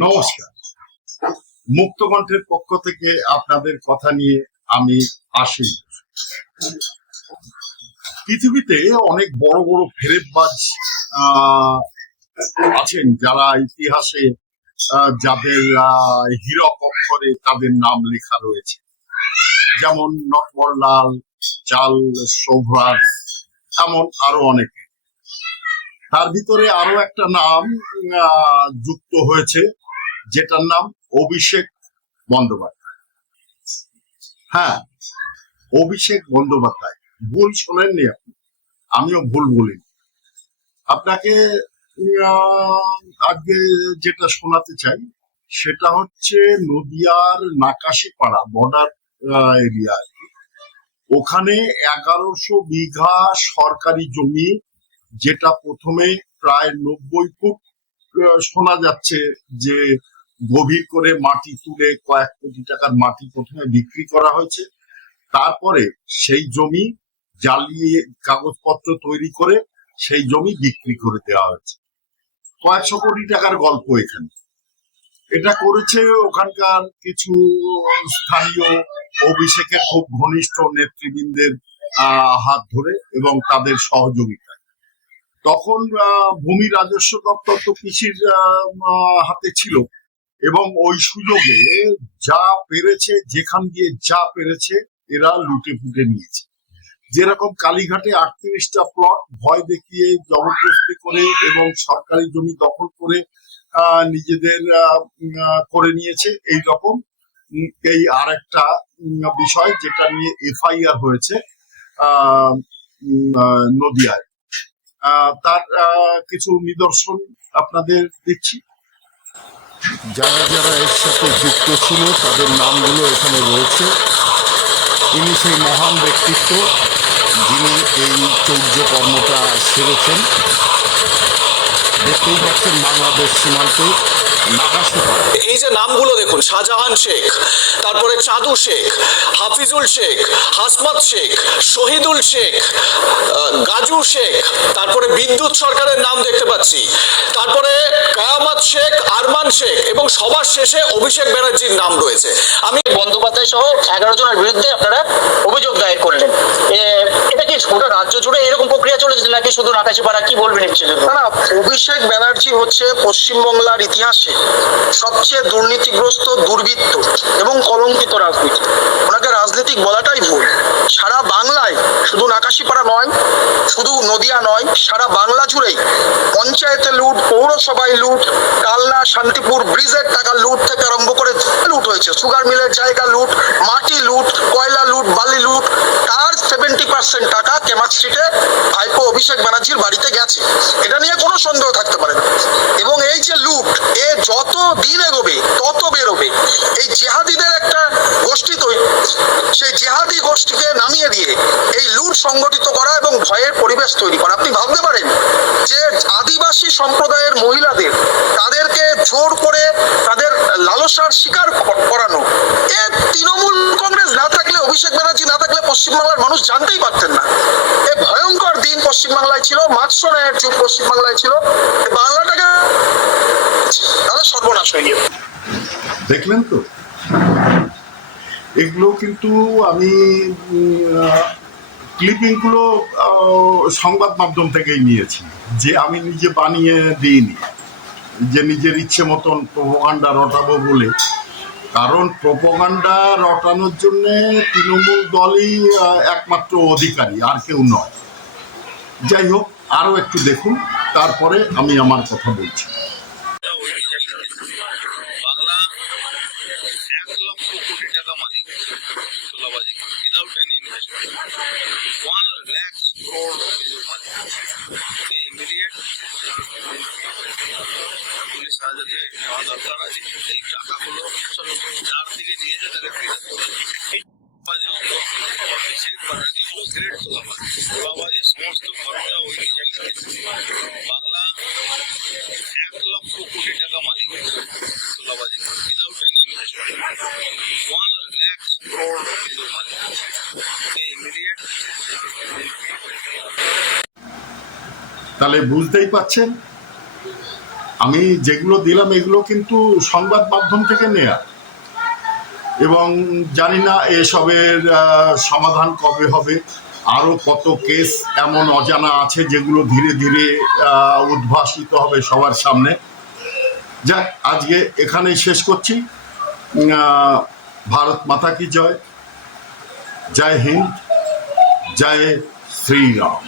নমস্কার। মুক্তকণ্ঠের পক্ষ থেকে আপনাদের কথা নিয়ে আমি আসি। পৃথিবীতে অনেক বড় বড় ফেরেববাজ আছেন যারা ইতিহাসে যাদের হীরক অক্ষরে তাদের নাম লেখা রয়েছে, যেমন নটবরলাল, চাল সৌভাগ, এমন আরো অনেকে। তার ভিতরে আরো একটা নাম যুক্ত হয়েছে, যেটার নাম অভিষেক বন্দ্যোপাধ্যায়। হ্যাঁ, অভিষেক বন্দ্যোপাধ্যায়। ভুল শোনেননি আপনি, আমিও ভুল বলিনি আপনাকে। আজকে যেটা শোনাতে চাই সেটা হচ্ছে নদিয়ার নাকাশিপাড়া বর্ডার এরিয়া। ওখানে 1100 বিঘা সরকারি জমি, যেটা প্রথমে প্রায় 90 ফুট শোনা যাচ্ছে যে গভীর করে মাটি তুলে কয়েক কোটি টাকার মাটি প্রথমে বিক্রি করা হয়েছে। তারপরে সেই জমি জ্বালিয়ে কাগজপত্র তৈরি করে সেই জমি বিক্রি করে দেওয়া হয়েছে। কয়েকশো কোটি টাকার গল্প এখানে। এটা করেছে ওখানকার কিছু স্থানীয় অভিষেকের খুব ঘনিষ্ঠ নেতৃবৃন্দের হাত ধরে এবং তাদের সহযোগিতায়। তখন ভূমি রাজস্ব দপ্তর তো কৃষির হাতে ছিল এবং ওই সুযোগে যা পেরেছে, যেখান দিয়ে যা পেরেছে এরা লুটে ফুটে নিয়েছে। যেরকম কালীঘাটে 38টা প্লট ভয় দেখিয়ে জবরদস্তি করে এবং সরকারি জমি দখল করে নিজেদের করে নিয়েছে। এই রকম এই আর একটা বিষয় যেটা নিয়ে এফআইআর হয়েছে নদিয়ায়, তার কিছু নিদর্শন আপনাদের দিচ্ছি। যারা যারা এর সাথে যুক্ত ছিল তাদের নামগুলো এখানে রয়েছে। ইনি সেই মহান ব্যক্তিত্ব যিনি এই চৌর্যকর্মটা সেরেছেন। দেখতেই পাচ্ছেন বাংলাদেশ সীমান্তে নাকাশিপাড়া। এই যে নামগুলো দেখুন, শাহজাহান শেখ, তারপরে চাঁদু শেখ, হাফিজুল শেখ, হাসমত শেখ, শহীদুল শেখ, গাজু শেখ, তারপরে বিদ্যুৎ সরকারের নাম দেখতে পাচ্ছি, তারপরে কায়ামত শেখ, আরমান শেখ এবং সবার শেষে অভিষেক ব্যানার্জির নাম রয়েছে। আমি বন্দ্যোপাধ্যায় সহ 11 জনের বিরুদ্ধে আপনারা অভিযোগ দায়ের করলেন। এটা কি গোটা রাজ্য জুড়ে এরকম প্রক্রিয়া চলেছে নাকি শুধু নাকাশিপাড়া? কি বলবেন এই বিষয়ে? না, অভিষেক ব্যানার্জি হচ্ছে পশ্চিমবাংলার ইতিহাসে সবচেয়ে দুর্নীতিগ্রস্ত, দুর্বৃত্ত এবং কলঙ্কিত রাজনীতি। ওনাকে রাজনীতিক বলাটাই ভুল। সারা বাংলায়, শুধু নাকাশিপাড়া নয়, শুধু নদিয়া নয়, সারা বাংলা জুড়েই পঞ্চায়েতে লুট, পৌরসভায় লুট, কালনা শান্তিপুর ব্রিজের টাকা লুট থেকে আরম্ভ করে লুট হয়েছে। সুগার মিলের জায়গা লুট, মাটি লুট, কয়লা লুট, বালি লুট। তার 70% টাকা কেমাক স্ট্রিটে ভাইপো অভিষেক ব্যানার্জির বাড়িতে গেছে, এটা নিয়ে কোনো সন্দেহ থাকতে পারে না। এবং এই যে লুট, এ যত দিন এগোবে তত বেরোবে। এই জেহাদিদের একটা গোষ্ঠী তৈরি, সেই জেহাদি গোষ্ঠীকে নামিয়ে দিয়ে এই লুট সংগঠিত করা এবং ভয়ের পরিবেশ তৈরি করা। আপনি ভাবতে পারেন যে আদিবাসী সম্প্রদায়ের মহিলাদের, তাদেরকে জোর করে তাদের লালসার শিকার করানো। এ তৃণমূল কংগ্রেস না থাকলে, অভিষেক ব্যানার্জি না থাকলে পশ্চিমবাংলার মানুষ জানতেই পারতেন না। এ ভয়ঙ্কর দিন পশ্চিমবাংলায় ছিল, মাৎস্য ন্যায়ের যুগ পশ্চিমবাংলায় ছিল। বাংলাটাকে তাহলে সর্বনাশ হয়ে গেল। দেখলেন তো, এগুলো কিন্তু আমি ক্লিপিং গুলো সংবাদ মাধ্যম থেকেই নিয়েছি, যে আমি নিজে বানিয়ে দিইনি, যে নিজের ইচ্ছে মতন প্রোপাগান্ডা রটাবো বলে। কারণ প্রোপাগান্ডা রটানোর জন্য তৃণমূল দলই একমাত্র অধিকারী, আর কেউ নয়। যাই হোক, আরো একটু দেখুন, তারপরে আমি আমার কথা বলছি। বাংলা 1 লক্ষ কোটি টাকা মালিক তোলাবাজি without any investment, 1 lakh crore মালিক। ইমিডিয়েট পুলিশ হাজারে নেওয়া দরকার আছে। এই টাকাগুলো যার দিকে নিয়েছে তাকে ফেরত গ্রেট তোলাবাজি সমস্ত ঘটনা ওই বাংলা 1 লক্ষ কোটি টাকা মালিক তোলাবাজি without any investment, 1 lakh crore মালিক। ইমিডিয়েট। তাহলে বুঝতেই পাচ্ছেন, আমি যেগুলো দিলাম এগুলো কিন্তু সংবাদ মাধ্যম থেকে নেয়া, এবং জানি না এসবের সমাধান কবে হবে। আরো কত কেস এমন অজানা আছে যেগুলো ধীরে ধীরে উদ্ভাসিত হবে সবার সামনে। যাক, আজকে এখানেই শেষ করছি। ভারত মাতা কি জয়, জয় হিন্দ, জয় শ্রীরাম।